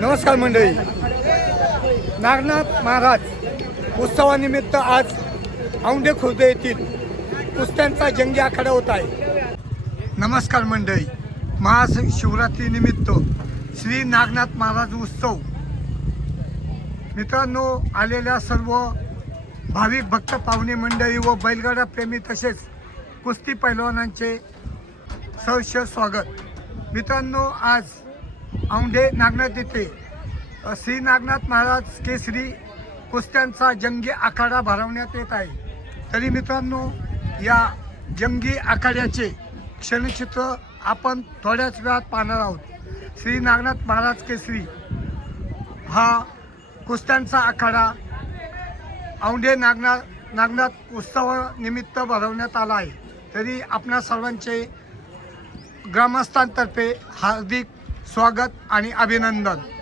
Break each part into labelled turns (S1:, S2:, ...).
S1: नमस्कार मंडळी. नागनाथ महाराज उत्सवानिमित्त आज औंढे खुर्द येथील कुस्त्यांचा जंगी आखाडा होत आहे. नमस्कार मंडळी. महाशिवरात्रीनिमित्त श्री नागनाथ महाराज उत्सव. मित्रांनो आलेल्या सर्व भाविक भक्त पाहुणे मंडळी व बैलगाडा प्रेमी तसेच कुस्ती पैलवानांचे सहर्ष स्वागत. मित्रांनो आज औंढे नागनाथ येथे. श्री नागनाथ महाराज केसरी कुस्त्यांचा जंगी आखाडा भरवण्यात येत आहे. तरी मित्रांनो या जंगी आखाड्याचे क्षणचित्र आपण थोड्याच वेळात पाहणार आहोत. श्री नागनाथ महाराज केसरी हा कुस्त्यांचा आखाडा औंढे नागनाथ नागनाथ उत्सवानिमित्त भरवण्यात आला आहे. तरी आपणा सर्वांचे ग्रामस्थांतर्फे हार्दिक स्वागत आणि अभिनंदन.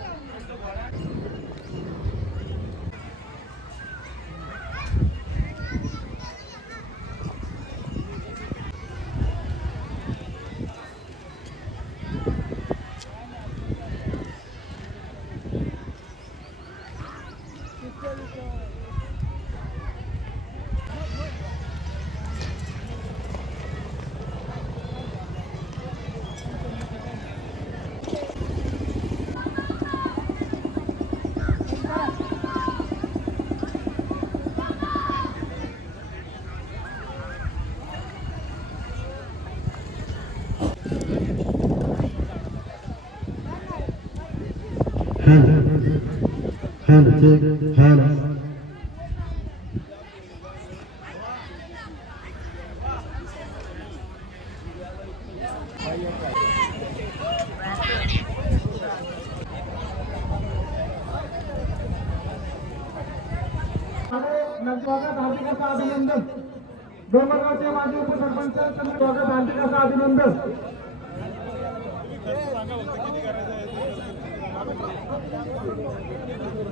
S2: डोंगरगावचे माजी उपसरपंच स्वागत हार्दिक असं अभिनंदन.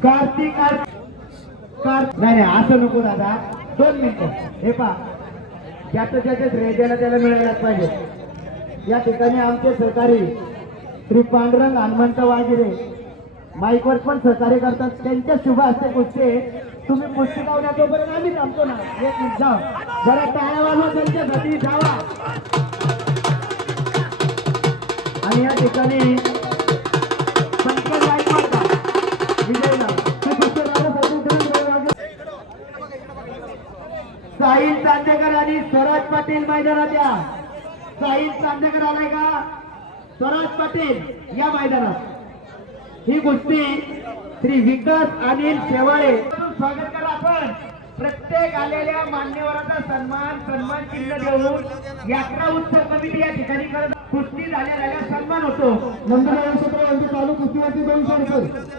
S2: कार्तिक नाही असं नको दादा. दोन मिनिटं. हे पा ज्याचं ज्याच्या श्रेय त्याला मिळायलाच पाहिजे. या ठिकाणी आमचे सहकारी श्री पांडुरंग हनुमंत वागिरे माईकवर पण सहकार्य करतात. त्यांच्या शुभ हस्ते गोष्टी तुम्ही कुस्ती गावल्या तोपर्यंत आम्ही थांबतो ना. एक मिनिट जा. जरा टाळ्या वाजवा त्यांच्यासाठी जावा. आणि या ठिकाणी पंकज गायकवाड का? साहिल चांदेकर आणि स्वराज पाटील मैदानात या. साहिल चांदेकर आलाय का? स्वराज पाटील या मैदानात. ही गोष्टी श्री विकास अनिल शेवाळे स्वागत करा आपण. प्रत्येक आलेल्या मान्यवराचा सन्मान सन्मान चिन्ह देऊन यात्रा उत्सव कमिटी या ठिकाणी करत कुस्ती झाल्या झाल्या सन्मान होतो. नंतर यांची चालू कुस्तीवरती दोनशे रुपये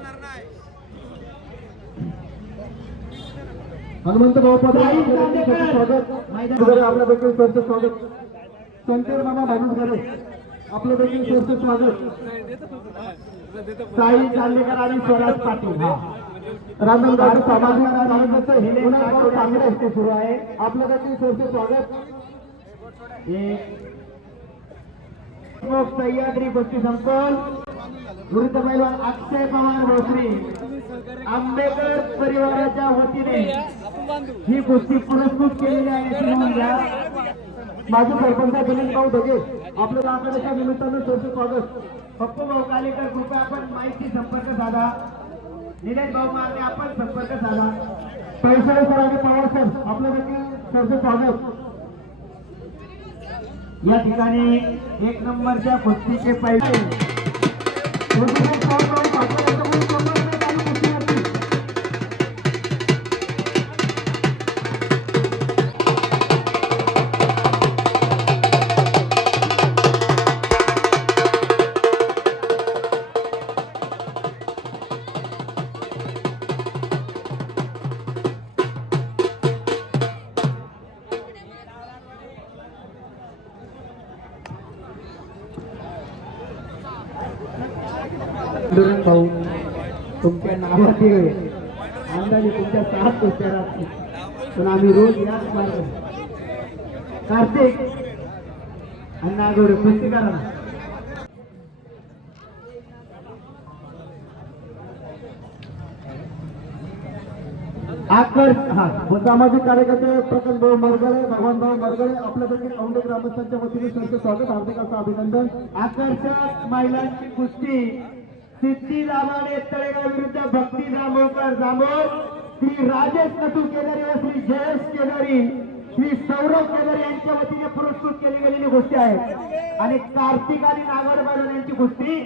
S2: हनुमंत भाऊ स्वागत आपल्या देखील सरचं स्वागत. शंकर मामा भानूस घरे आपलं देखील सरचं स्वागत. साई चांदेकर आणि स्वराज पाटील. रामनगाव सामाजिक कार्यकर्ते हिले चांगले असते सुरू आहे. आपलं देखील सरचं स्वागत. हे प्रमुख सह्याद्री गोष्टी संकुल विरुद्ध पैलवान अक्षय पवार भोसरी आंबेडकर परिवाराच्या वतीने ही गोष्टी पुरस्कृत केलेली आहे. याची घ्या माझे सरपंच दिलीप भाऊ ढगे आपल्या आकड्याच्या निमित्तानं सरचे स्वागत. पप्पू भाऊ कालेकर कृपया आपण माहिती संपर्क साधा. निलेश भाऊ मारणे आपण संपर्क झाला पैसे सर आणि पवार सर आपलं देखील स्वागत. या ठिकाणी एक नंबरच्या कुस्तीचे पैसे आंदोलन भाऊ तुमच्या अंदाजे तुमच्या सात पण आम्ही रोज याच मार्ग कार्तिक अण्णा
S3: सामाजिक कार्यकर्ते प्रकल्प भाऊ मरगळे भगवान भाऊ मरगळे आपल्यापैकी औंढे ग्रामस्थांच्या वतीने त्यांचं स्वागत हार्दिक असं अभिनंदन.
S2: आकर्षक महिलांची कुस्ती. सिद्धी दामाने तळेगाव विरुद्ध भक्ती जांभूळकर जांभूळ. श्री राजेश नटू केदारी व श्री जयेश केदारी श्री सौरभ केदारी यांच्या वतीने पुरस्कृत केली गेलेली गोष्टी आहेत. आणि कार्तिक आणि नागड बाजून यांची कुस्ती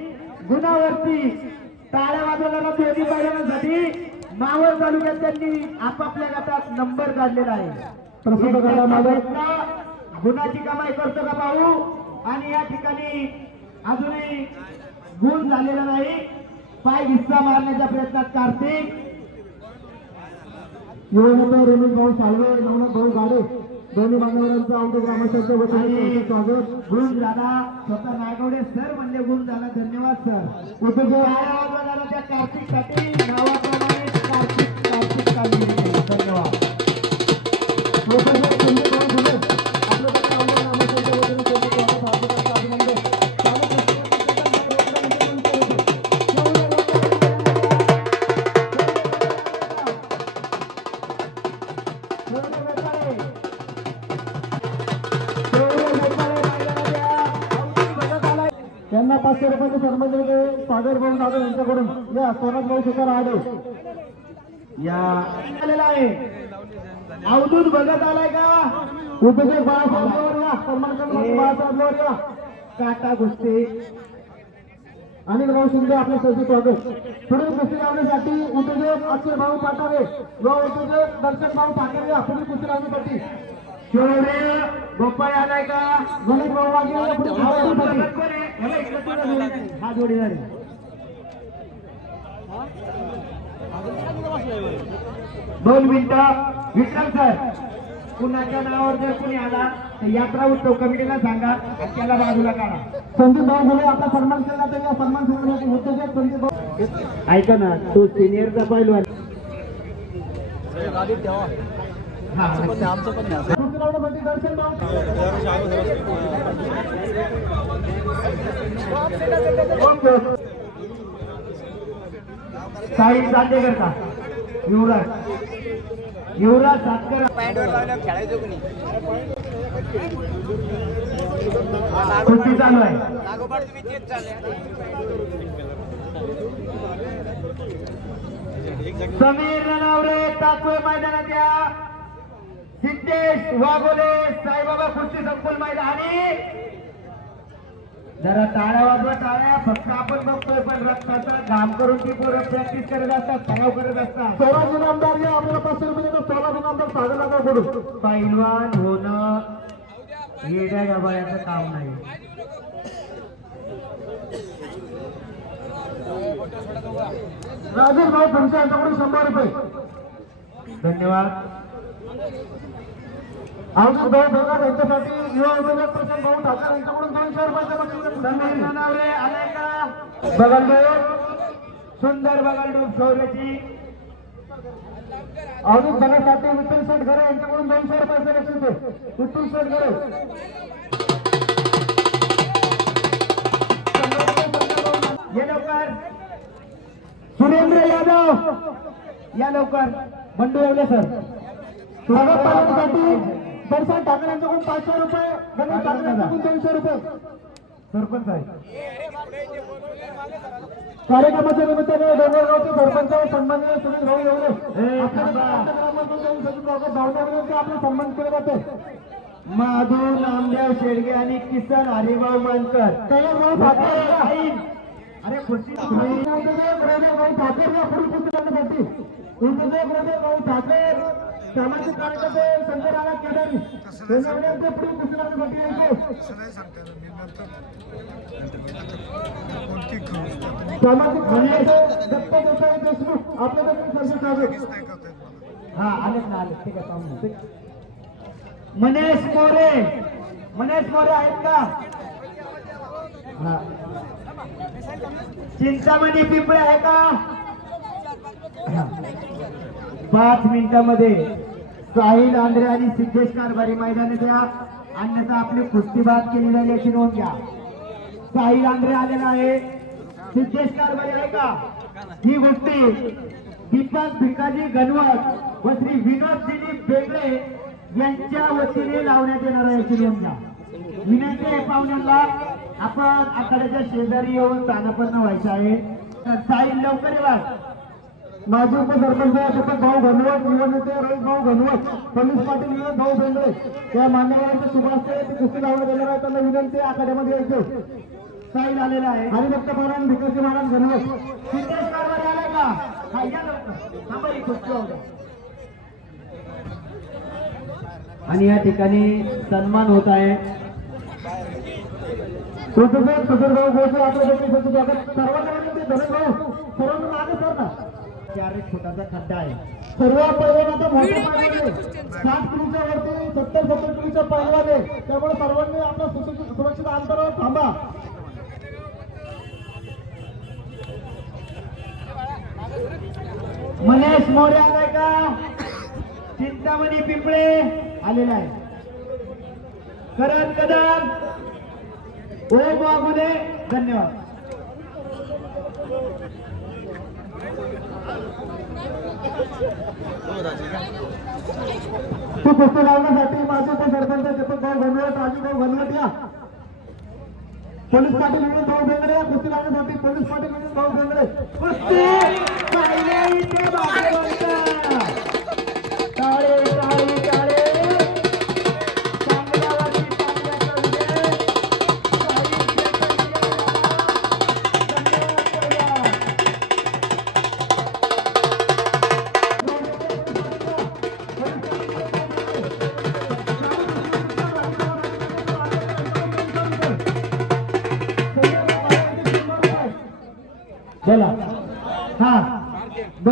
S2: गुणावरती टाळ्या वाजवणारा दोन्ही बैलांसाठी मावळ तालुक्यात त्यांनी आपापल्या गटात नंबर काढलेला आहे. गुणाची कमाई करतो का भाऊ आणि या ठिकाणी अजूनही गुण झालेला नाही. पाय हिस्सा मारण्याच्या प्रयत्नात कार्तिक.
S3: युवनेते रमेश भाऊ साळवे नवनाथ भाऊ गाडे. दोन्ही मान्यवरांचं औंढे ग्रामस्थांच्या वतीने स्वागत.
S2: गुण झाला स्वतः नागवडे सर म्हणले गुण झाला. धन्यवाद सर
S3: उद्योजक
S2: टाळ्या वाजवणारा त्या
S3: कार्तिकसाठी दिले सागर भाऊ जाधव यांच्याकडून या भाऊ शिकार आडे.
S2: या आलेला आहे. अवधूत आलाय का?
S3: बाळासाहेब सन्मान बाळासाहेब
S2: काटा कुस्ती
S3: अनिल भाऊ शिंदे आपल्या सहजी स्वागत. पुढील कुस्ती लावण्यासाठी उद्योजक अक्षय भाऊ पाटावे व उद्योजक दर्शक भाऊ या पुढील कुस्ती लावण्यासाठी.
S2: गोपाळ आलाय का?
S3: गणेश भाऊ.
S2: हा जोडीदार. दोन मिनिटं. विक्रम सर कुणाच्या नावावर जर कुणी आला तर यात्रा उत्सव कमिटीला सांगा. आणि त्याला बाजूला काढा.
S3: संदीप भाऊ फुले आपला सन्मान केला तर या सन्मान सोहळ्यासाठी उद्योजक संदीप भाऊ.
S2: ऐका ना तो सिनियरचा पैलवान हा
S3: कुस्ती लावण्यासाठी दर्शन भाऊ
S2: साई चांदेकर का युवराज युवराज सातकर कुस्ती चालू आहे समीर ननावरे टाकवे मैदानात या. सिद्धेश वाघोले साईबाबा कुस्ती संकुल मैदानी. जरा टाळ्या वाजवा टाळ्या. फक्त आपण बघतोय पण रक्ताचा घाम करून ती पोरं प्रॅक्टिस करत असतात सराव करत असतात.
S3: सोळाजी नामदार या आपल्याला पाचशे रुपये देतो सोळाजी नामदार सागर नामदारकडून
S2: पैलवान होणं येड्या गबाळ्याचं काम नाही.
S3: राजेश भाऊ फणसे यांच्याकडून शंभर रुपये.
S2: धन्यवाद.
S3: यांच्यासाठी युवा उद्योजक प्रशांत भाऊ ठाकर यांच्याकडून दोनशे
S2: बगलडोब सुंदर बगलडोब शौर्याची.
S3: अवधूत भगासाठी विठ्ठल शेठ घरे यांच्याकडून दोनशे रुपयाचे बक्षीस विठ्ठल शेठ घरे
S2: ये लवकर. सुरेंद्र यादव. या लवकर.
S3: बंडू येवले सर. स्वागत पालनासाठी दर्शन ठाकरे यांच्याकडून पाचशे रुपये गणेश ठाकरे यांच्याकडून दोनशे रुपये.
S2: सरपंच आहे.
S3: कार्यक्रमाच्या निमित्ताने डोंगरगावचे सरपंच सन्माननीय सुनील भाऊ येवले आपले सन्मान केले जाते.
S2: माधव नामदेव शेडगे आणि किसन हरिभाऊ मानकर.
S3: कैलास भाऊ
S2: ए,
S3: ठाकरे.
S2: अरे खुर्ची
S3: भाऊ ठाकरे पुढील हृदय भाऊ ठाकरे सामाजिक कार्यकर्ते संजय राणा केदारी
S1: सांगतात मी नंतर कोणती खरं
S3: सामाजिक कार्यकर्ते दत्त देसाई देशमुख आपल्या देखील सर्व
S2: हा ना आले ठीक आहे. मनेश मोरे. मनेश मोरे आहेत का? हा. चिंतामणी पिंपळे आहे का. पाच मिनिटामध्ये. साहिल आंध्रे आणि सिद्धेश कारभारी मैदानी द्या अन्यथा आपली कुस्ती बाद केली जाईल याची नोंद घ्या. साहिल आंध्रे आलेला आहे. सिद्धेश कारभारी आहे का? ही गोष्टी दीपक भिकाजी गणवत व श्री विनोद दिलीप बेगडे यांच्या वतीने लावण्यात येणार आहे. शिरोंजा विनंती आहे पाहुण्यांना आपण आखाड्याच्या शेजारी येऊन स्थानापन्न व्हायचं आहे. तर साहिल लवकर येवा
S3: माजी उपसरपंच दीपक भाऊ घनवट निवडणुकीचे रोहित भाऊ घनवत पोलीस पाटील विनोद भाऊ बेंगळे या हस्ते ते कुस्ती लावण्यात येणार आहे त्यांना विनंती आखाड्यामध्ये यायचे
S2: साहिल आलेला आहे.
S3: हरिभक्त महाराज भिकाजी महाराज घनवत
S2: सिद्धेश कारभारी आलाय का? हा या थांबा ही कुस्ती. आणि या ठिकाणी सन्मान होत आहे.
S3: तुझं तुझं भाऊ गोसे आपल्या देखील स्वागत. सर्वांना विनंती धनंजय भाऊ सर्वांना मागे सरणार
S2: चार एक फुटाचा खड्डा आहे.
S3: सर्व पैलवान आता साठ किलोच्या वरती सत्तर सत्तर किलोच्या पैलवाने त्यामुळे सर्वांनी आपल्या सुरक्षित अंतरावर थांबा.
S2: मनेश मोरे आलाय का? चिंतामणी पिंपळे आलेला आहे. करण कदम ओम वागुले धन्यवाद.
S3: तू कुस्ती लावण्यासाठी माझे ते सरपंच दीपक भाऊ घनवट राजू भाऊ घनवट या. पोलीस पाटील म्हणून भाऊ बेंगडे या कुस्ती लावण्यासाठी पोलीस पाटील म्हणून भाऊ बेंगडे
S2: कुस्ती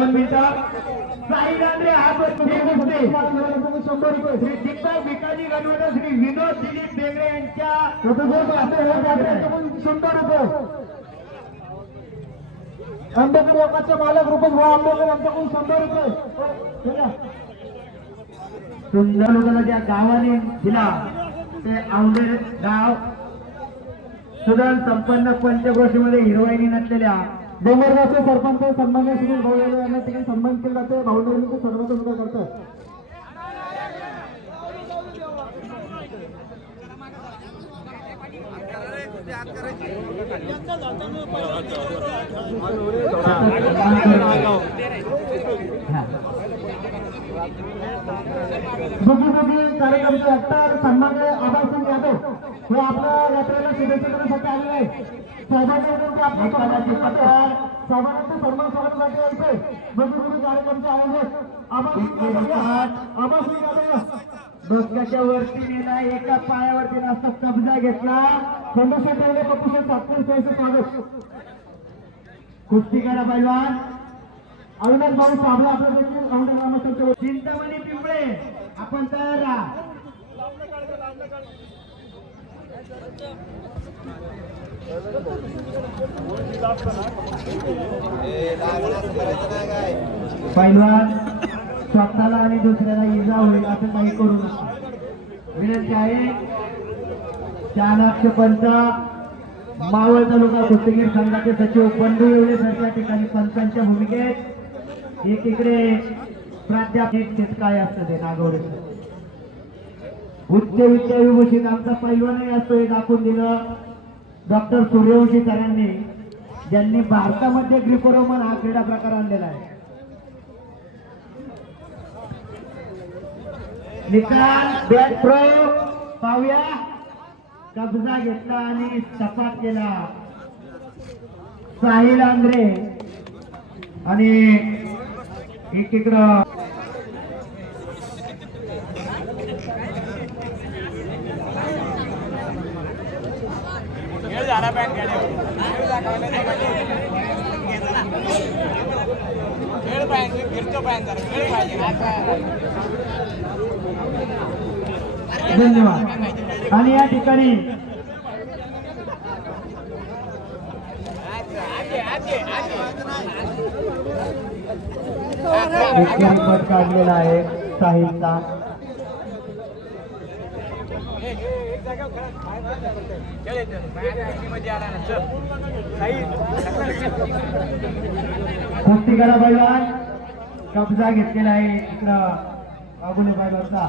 S2: दोन मिनिटं साई दांद्रे हात श्री दीपक भिकाजी गणवत श्री विनोद दिलीप यांच्या
S3: शंभर रुपये. आंबेडकर मालक रुपये भाऊ आंबेडकर यांच्याकडून शंभर रुपये.
S2: सुंदर लोकांना ज्या गावाने दिला. ते औंढे गाव. सुदन संपन्न पंचक्रोशीमध्ये हिरोईनी नसलेल्या
S3: डोंगरगावचे सरपंच सन्मान्य सुनील भाऊ यांना तिकडे सन्मान केला जाते. भाऊंडे सर्वांचा सुद्धा करतात. कार्यक्रमचे ऍक्टर सन्मान्य आबासिंग यादव हे आपल्या यात्रेला शुभेच्छा देण्यासाठी आलेले आहेत. साहेबांनी आपल्या
S2: एखादा
S3: सन्मानासाठी सन्मान यायचे कार्यक्रमचे आयोजक
S2: डोक्याच्या वरती नेला एका पायावरती असा कब्जा घेतला
S3: खंडोशेठ ठेवले पप्पूशेठ सातपूर यांचे स्वागत
S2: कुस्ती करा पैलवान
S3: अविनाश भाऊ साबळे आपल्या देखील औंढा ग्रामस्थांचे
S2: चिंतामणी पिंपळे आपण तयार राहा पैलवान स्वतःला आणि दुसऱ्याला इजा होईल असं काही करू नका. विनंती आहे चाणक्य पंच मावळ तालुका कुस्तीगीर संघाचे सचिव बंडू एवढे सर त्या ठिकाणी पंचांच्या भूमिकेत एकीकडे प्राध्यापक तेच काय असतं ते नागवडे उच्च विद्याविभूषित आमचा पैलवानही असतो हे दाखवून दिलं. डॉक्टर सूर्यवंशी सरांनी ज्यांनी भारतामध्ये ग्रिकोरोमन हा क्रीडा प्रकार आणलेला आहे. निकाल बॅट प्रो पाहूया. कब्जा घेतला आणि सपाट केला. साहिल आंध्रे आणि एकीकडं धन्यवाद. आणि या ठिकाणी विक्रम काढलेला आहे साहिलचा. कुस्ती करा पैलवान कब्जा घेतलेला आहे इकडं बाबुले पायलवानचा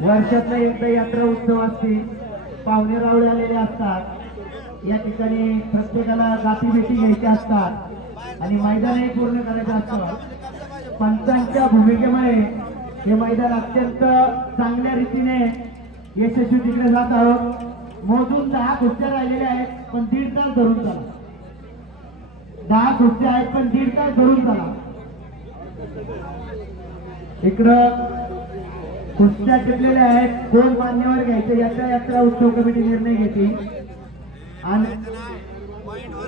S2: वर्षातला एकदा यात्रा उत्सव असते. पाहुणे रावळे आलेले असतात. या ठिकाणी प्रत्येकाला जाती भेटी घ्यायच्या असतात आणि मैदानही पूर्ण करायचं असतं. पंचांच्या भूमिकेमुळे हे मैदान अत्यंत चांगल्या रीतीने यशस्वी तिकडे जात आहोत. मोजून दहा कुस्त्या राहिलेल्या आहेत पण दीड तास धरून चला. दहा कुस्त्या आहेत पण दीड तास धरून चला. इकडं कुस्त्या घेतलेल्या आहेत कोण मान्यवर घ्यायचे याचा यात्रा उत्सव कमिटी निर्णय घेते आणि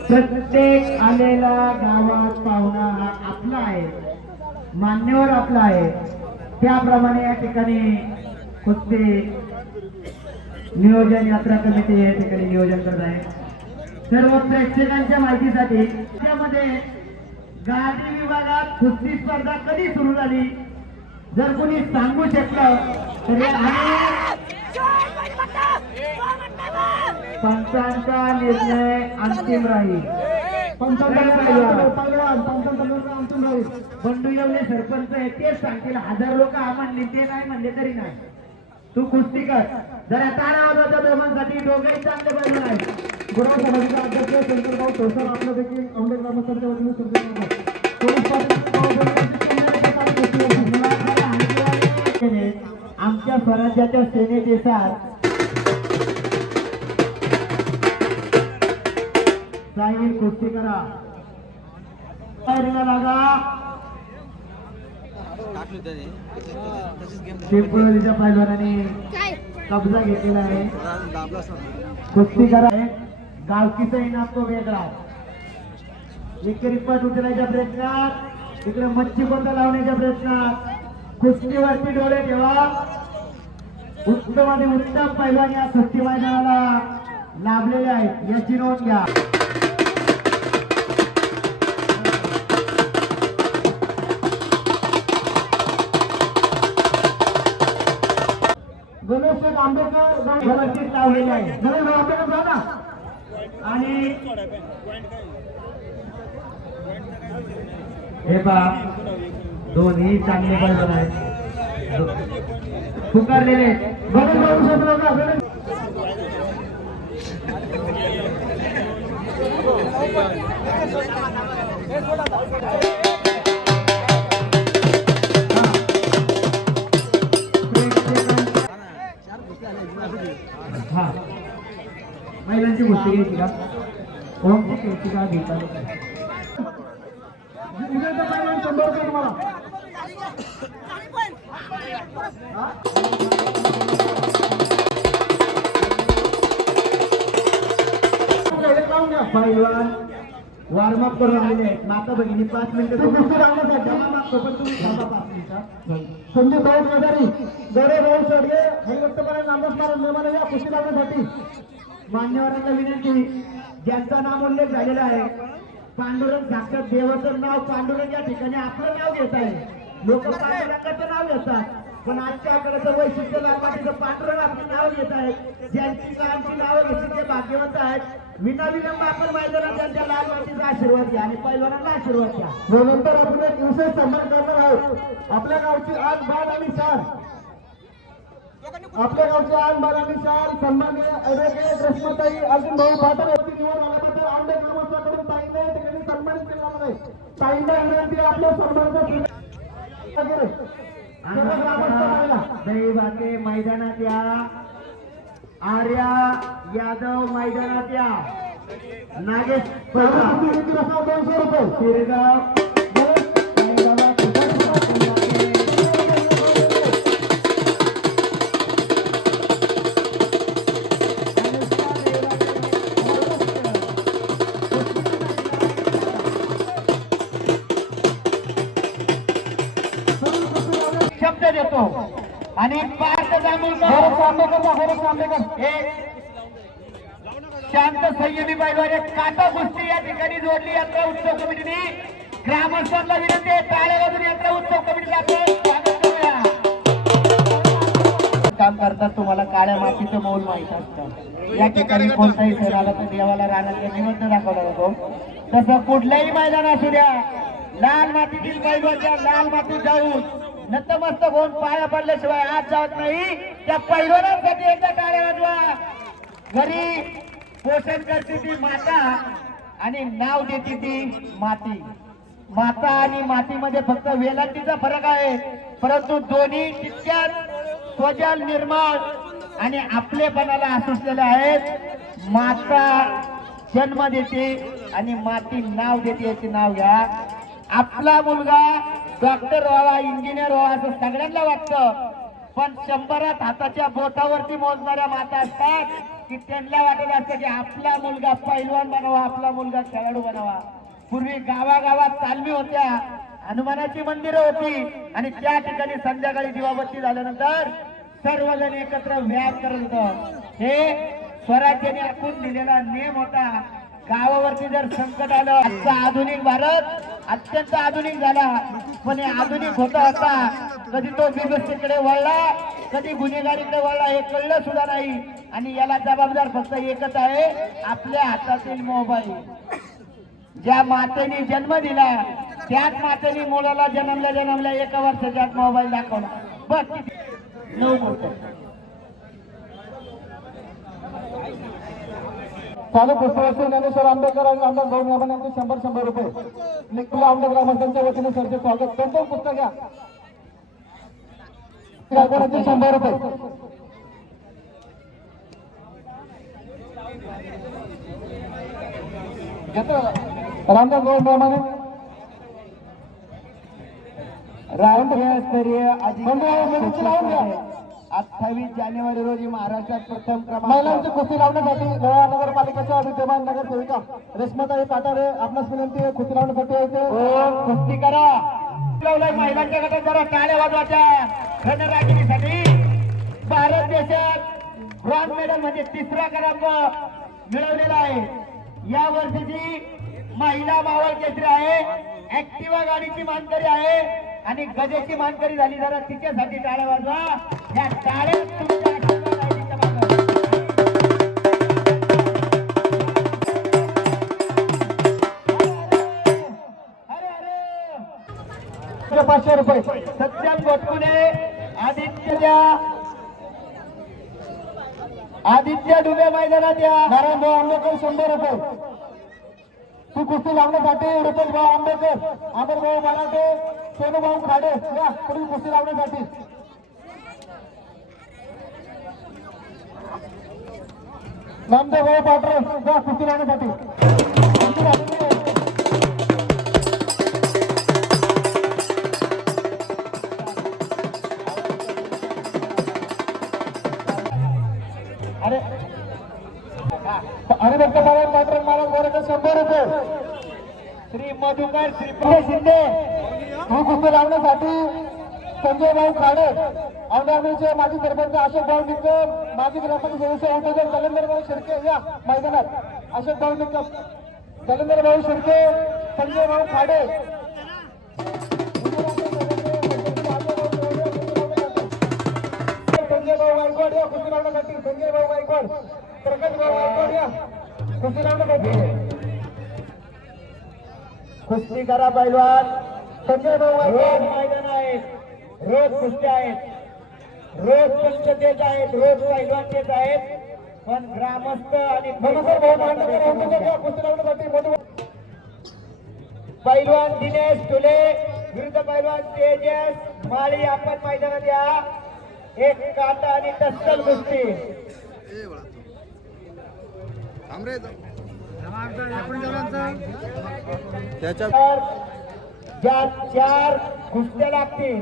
S2: प्रत्येक आलेला गावात पाहुणा हा आपला आहे. मान्यवर आपला आहे. त्याप्रमाणे या ठिकाणी कुस्ती नियोजन यात्रा कमिटी या ठिकाणी नियोजन करत आहे. सर्व प्रेक्षकांच्या माहितीसाठी त्यामध्ये गाडी विभागात कुस्ती स्पर्धा कधी सुरू झाली? जर कोणी सांगू शकलं तर पंचांचा निर्णय अंतिम राहील. बंडू येवले सरपंच आहे तेच सांगतील हजार लोक आम्हाला म्हणले ते नाही म्हणले तरी नाही. तू कुस्ती कर. जरा तारा आवाजाच्या दोघांसाठी दोघेही चांगले बाजू नाही
S3: गुरुवार समाजाचे अध्यक्ष शंकर भाऊ ठोसर आपलं देखील औंढे ग्रामस्थांच्या वतीने संकल्पना
S2: आमच्या स्वराज्याच्या सेनेचे साथ साहिल कुस्ती करा. लागा. पिंपळीच्या पैलवानाने कब्जा घेतलेला आहे. कुस्ती करा. गावकीचा इनाम तो वेगळा. एकेरी पट उचलायच्या प्रयत्नात. इकडे मच्छी बंद लावण्याच्या प्रयत्नात. कुस्तीवरती डोळे ठेवा. उत्तम आणि उत्तम पैलवान या कुस्ती मैदानाला लाभलेले आहेत. याची नोंद घ्या.
S3: आंबेडकर
S2: व्यवस्थित लावलेले आहे.
S3: गणेश भाऊ आंबेडकर जा ना
S2: आणि हे पहा दोन्ही चांगले बरोबर आहेत. पुकारलेले
S3: बरोबर भाऊ शकलो का? Thank
S2: you. महिलांची गोष्टी घ्यायची का? ओमची घ्यायची का घेता
S3: हे.
S2: पैलवान वॉर्मअप करून आलेले आहेत माता भगिनी पाच मिनिटं
S3: ते कुस्ती लावण्यासाठी.
S2: जमा मागतो पण तुम्ही थांबा पाच मिनिटं.
S3: संजय भाऊ केदारी गरे भाऊ सोडले. हरिभक्तपणे नामस्कार निर्माण या कुस्ती लावण्यासाठी.
S2: मान्यवरांना विनंती ज्यांचा नाम उल्लेख झालेला आहे पांडुरंग साक्षात देवाचं नाव पांडुरंग या ठिकाणी आपलं नाव घेत आहे. लोक पांडुरंगाचं नाव घेतात पण आजच्या आकड्याचं वैशिष्ट्य लालमाटीचं पांडुरंग आपलं नाव घेत आहेत ज्यांची काळांची नावं घेतली ते भाग्यवंत आहेत. विनाविलंब आपण मैदानात त्यांच्या लाल मातीचा आशीर्वाद घ्या आणि पैलवानांना आशीर्वाद घ्या
S3: म्हणून तर आपण एक विशेष सन्मान करणार आहोत. आपल्या गावची आज बाद आणि शान आपल्या गावची आज बाण आणि शान सन्माननीय ॲडव्होकेट रश्मताई अर्जुन भाऊ पाटील यांची निवड झाल्याबद्दल आमच्या ग्रामस्थांकडून ताईंना या ठिकाणी सन्मानित केला जाणार आहे. ताईंना विनंती आपल्या सन्मानाचा
S2: दैवाके मैदानात या. आर्या यादव मैदानात या. नागेश
S3: दोनशे रुपये
S2: शिरगाव. एक शांत संयमी पाहिजे काटा गोष्टी या ठिकाणी जोडली यात्रा उत्सव कमिटीने. ग्रामस्थांना विनंती आहे यात्रा उत्सव कमिटीला काम करतात तुम्हाला काळ्या मातीचं मौल माहीत असतं. या ठिकाणी कोणताही सण आला तर देवाला रानातलं निवंत दाखवला जातो. तसं कुठल्याही मैदान असू द्या लाल मातीतील पैलवानच्या लाल मातीत जाऊन नतमस्तक होऊन पाया पडल्याशिवाय आज जात नाही. त्या पैलवानांसाठी एकदा टाळ्या वाजवा. घरी पोषण करते ती माता आणि नाव देते ती माती. माता आणि मातीमध्ये फक्त वेलांटीचा फरक आहे. परंतु दोन्ही तितक्याच स्वजल निर्माण आणि आपलेपणाला आसुसलेले आहेत. माता जन्म देते आणि माती नाव देते याचे नाव घ्या. आपला मुलगा डॉक्टर व्हावा इंजिनियर व्हावा असं सगळ्यांना वाटतं. पण शंभरात हाताच्या बोटावरती मोजणाऱ्या माता असतात की त्यांना वाटत असतं की आपला मुलगा पैलवान बनावा आपला मुलगा खेळाडू बनावा. पूर्वी गावागावात तालमी होत्या हनुमानाची मंदिरं होती आणि त्या ठिकाणी संध्याकाळी दिवाबत्ती झाल्यानंतर सर्वजण एकत्र व्यायाम करत होत. हे स्वराज्याने आखून दिलेला नियम होता गावावरती जर संकट आलं आजचा आधुनिक भारत अत्यंत आधुनिक झाला. पण हे आधुनिक होता होता कधी तो व्यवस्थेकडे वळला कधी गुन्हेगारीकडे वळला हे कळलं सुद्धा नाही. आणि याला जबाबदार फक्त एकच आहे आपल्या हातातील मोबाईल. ज्या मातेने जन्म दिला त्याच मातेने मुलाला जन्मल्या जन्मल्या एका वर्षाच्या मोबाईल दाखवला. बस. नऊ मोठं
S3: चालू पुस्तकाचे ज्ञानेश्वर आंबेडकर आणि आमदार भाऊ मेहमान यांचे शंभर शंभर रुपये निखिल आमदार ग्रामस्थांच्या वतीने सरचे स्वागत. कोणतं पुस्तक घ्या? शंभर रुपये. घेतो. रामदास भाऊ मेहमान
S2: राष्ट्रीय
S3: लावून घ्या.
S2: अठ्ठावीस जानेवारी रोजी महाराष्ट्रात प्रथम
S3: महिलांची
S2: क्रमांक
S3: कुस्ती लावण्यासाठी लोहा नगरपालिकेच्या विद्यमान नगरसेविका रेश्माताई पाटारे आपणास विनंती आहे कुस्ती लावण्यासाठी येते
S2: हो कुस्ती करा. लावलाय महिलांच्या गटात जरा टाळ्या वाजवायच्या रणरागिणीसाठी भारत देशात ब्रॉन्झ मेडल म्हणजे तिसरा क्रमांक मिळवलेला आहे. या वर्षीची महिला मावळ केसरी आहे. ऍक्टिवा गाडीची मानकरी आहे. आणि गजेची मानकरी झाली. जरा तिच्यासाठी टाळ्या वाजवा.
S3: पाचशे रुपये.
S2: सत्यम गोटकुले आदित्य आदित्य डुबे मैदानात या.
S3: नारायण भाऊ आंबेडकर शंभर रुपये. तू कुस्ती लावण्यासाठी रुपेश भाऊ आंबेडकर आमर मराठे सोनूभाऊ खाडे. या तुम्ही कुस्ती लावण्यासाठी. नामदेव भाऊ पाटरे जा कुस्ती लावण्यासाठी कुस्ती लावण्यासाठी.
S2: अरे
S3: हरिभक्त महाराज पाटरे महाराज गोरेकर शंभर रुपये
S2: श्री मधुकर श्रीपती शिंदे
S3: ही कुस्ती लावण्यासाठी संजय भाऊ खाडे औंधामीचे माजी सरपंच अशोक भाऊ निकम माजी ग्रामपंचायत सदस्य उद्योजक दलिंदर भाऊ शिर्के या मैदानात अशोक भाऊ निकम भाऊ शिर्के संजय भाऊ खाडे. संजय भाऊ गायकवाड या कुस्ती लावण्यासाठी संजय भाऊ गायकवाड. प्रकाश भाऊ गायकवाड या कुस्ती लावण्यासाठी
S2: कुस्ती करा पैलवान.
S3: संजय भाऊ
S2: रोज
S3: गायकवाड
S2: मैदान आहेत. रोज कुस्त्या आहेत. रोज पंचतेच आहेत रोज पैलवान तेच आहेत. पण ग्रामस्थ आणि पैलवान दिनेश तुले विरुद्ध पैलवान तेजस माळी आपण मैदानात या. एक काटा आणि टस्कल कुस्ती
S4: त्याच्या
S2: चार कुस्त्या लागतील.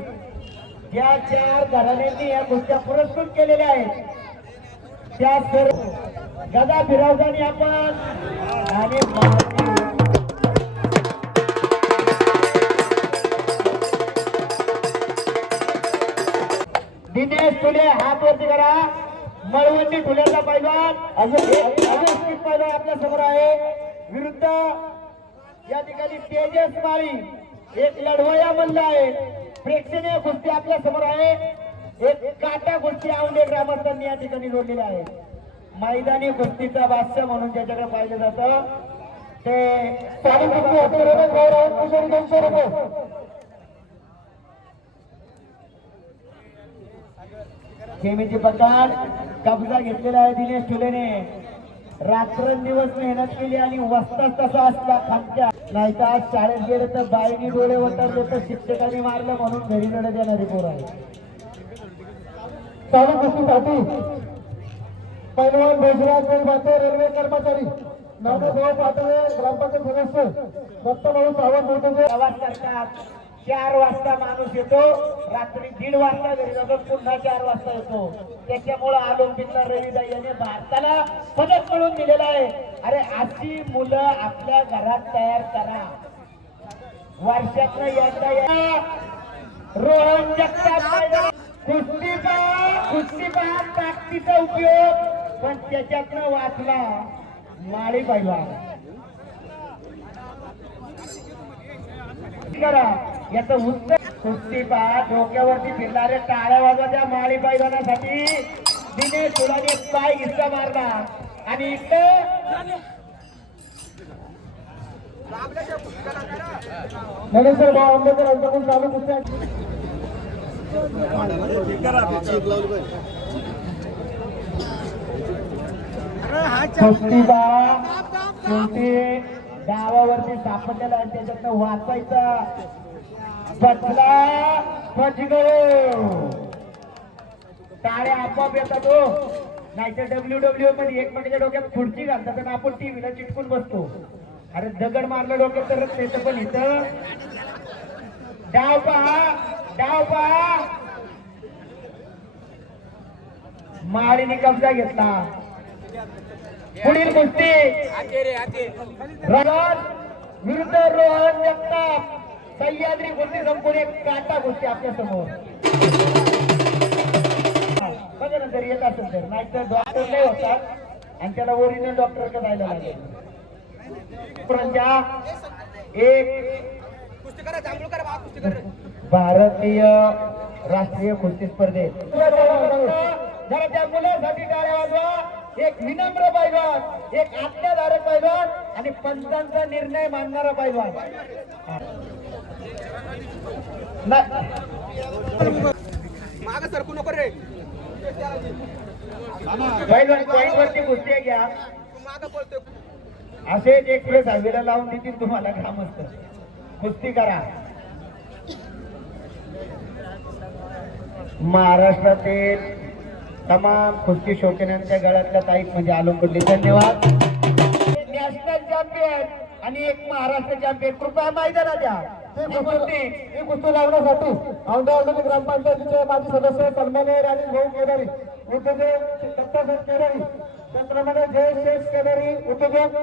S2: ज्या चार घराण्यांनी या कुस्त्या पुरस्कृत केलेल्या आहेत. त्या सर्व गदा फिरवताना आपण आणि दिनेश फुले हात वरती करा. मळवंडी फुलेचा पैलवान. अजून एक अवस्थित पैलवान आपल्यासमोर आहे. विरुद्ध या ठिकाणी तेजस माळी. एक लढवया बनला आहे. प्रेक्षणीय गोष्टी आपल्यासमोर आहे. एक काटा गोष्टी आवडे ग्रामस्थांनी या ठिकाणी जोडलेल्या आहे. मैदानी गोष्टीचा बादशाह म्हणून ज्याच्याकडे पाहिलं जातं. ते
S3: दोनशे रुपये.
S2: खेमीची कब्जा घेतलेला आहे दिनेश ठुलेने. रात्रंदिवस मेहनत केली आणि वस्ताच तसा असला खालच्या. नाही तर आज शाळेत गेले तर बाईनी डोळे वटरले तर शिक्षकांनी मारलं म्हणून घरी लढत देणारी पोर आहे
S3: चालू कुस्तीसाठी पैलवान भोजराज बाते रेल्वे कर्मचारी. नानाभाऊ पाटवे ग्रामपंचायत सदस्य. दत्तभाऊ सावंत मोठे
S2: प्रवास करतात. चार वाजता माणूस येतो रात्री दीड वाजता घरी जातो पुन्हा चार वाजता येतो. त्याच्यामुळं ऑलिम्पिकला रविदाई याने भारताला पदक मिळवून दिलेलं आहे. अरे अशी मुलं आपल्या घरात तयार करा. वर्षात एकदा या रोहन जगताप मैदानात कुस्ती पहा कुस्ती पहा ताकदीचा उपयोग. पण त्याच्यातनं वाचला माळी पाहिला करा. याचं उत्तर कुस्ती पहा. डोक्यावरती फिरणारे टाळ्या वाजवाच्या माळी पायदानासाठी दिने तुलाने पाय हिस्सा मारला आणि इकडे
S3: नरेंद्र भाऊ आंबेडकर यांच्याकडून चालू
S2: डावावरती सापडलेला त्याच्यात त्याच्यातनं वाचायचा बदला बजगो टाळ्या आपोआप येतात हो. नाहीतर डब्ल्यू डब्ल्यू मध्ये एकमेकाच्या डोक्यात खुर्ची घालतात आणि आपण टीव्हीला चिटकून बसतो. अरे दगड मारलं डोक्यात तरच येतं पण इथं. डाव पहा डाव पहा. माळीने कब्जा घेतला. पुढील कुस्ती. रगत विरुद्ध रोहन जगताप. सह्याद्री कुस्ती संपून एक काटा कुस्ती आपल्यासमोर. बघा ना जर येत असेल तर. नाहीतर डॉक्टर नाही होता आणि त्याला ओरिजिनल डॉक्टर जायला लागेल. एक भारतीय राष्ट्रीय कुस्ती स्पर्धेत. जरा त्या मुलासाठी टाळ्या वाजवा. एक विनम्र पैलवान एक आज्ञाधारक पैलवान आणि पंचांचा निर्णय मानणारा पैलवान.
S4: माग सरकू नको रे.
S2: पैलवान पॉईंट वरती कुस्ती घ्या
S4: माग
S2: असेच एक्सप्रेस हवेला लावून देतील तुम्हाला काम असतं कुस्ती करा. महाराष्ट्रातील तमाम कुस्ती शौकीनांच्या गळ्यातल्या ताईत म्हणजे आलो पडले धन्यवाद. नॅशनल चॅम्पियन आणि एक महाराष्ट्र चॅम्पियन कृपया मैदानात द्या
S3: ही
S2: कुस्ती
S3: लावण्यासाठी औंढा औंढा ग्रामपंचायतीचे माजी सदस्य सन्मान्य राजेश भाऊ केदारी उद्योजक दत्तासाहेब केदारी त्याचप्रमाणे जय शेष केदारी उद्योजक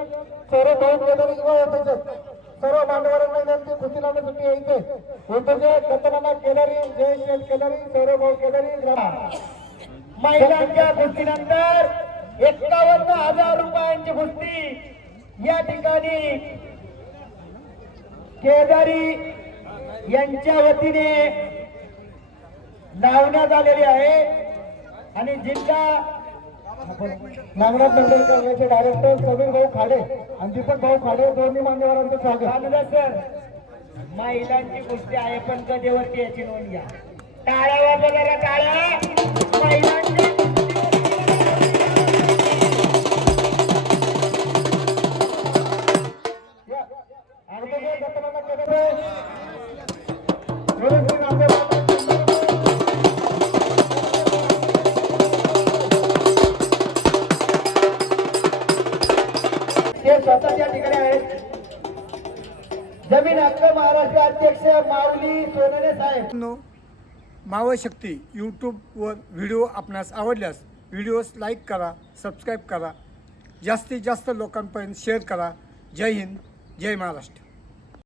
S3: सौरभ भाऊ केदारी व उद्योजक सर्व मान्यवरांना विनंती कुस्ती लावण्यासाठी यायचे उद्योजक दत्तनाना केदारी जय शेष केदारी सौरभ भाऊ केदारी ग्राम
S2: महिलांच्या कुस्तीनंतर एकावन्न हजार रुपयांची कुस्ती. या ठिकाणी केदारी यांच्या वतीने लावण्यात आलेली आहे. आणि जिल्हा
S3: नागनाथ मंडळकर डायरेक्टर समीर भाऊ खाडे आणि दीपक भाऊ खाडे दोन्ही मान्यवरांचं स्वागत.
S2: सर महिलांची गोष्टी आहे पण गदेवरती याची नोंद घ्या. टाळ्या वाजवा जरा टाळ्या
S1: मावशक्ती यूट्यूबवर व्हिडिओ आपणास आवडल्यास व्हिडिओस लाईक करा सबस्क्राईब करा. जास्तीत जास्त लोकांपर्यंत शेअर करा. जय हिंद जय महाराष्ट्र.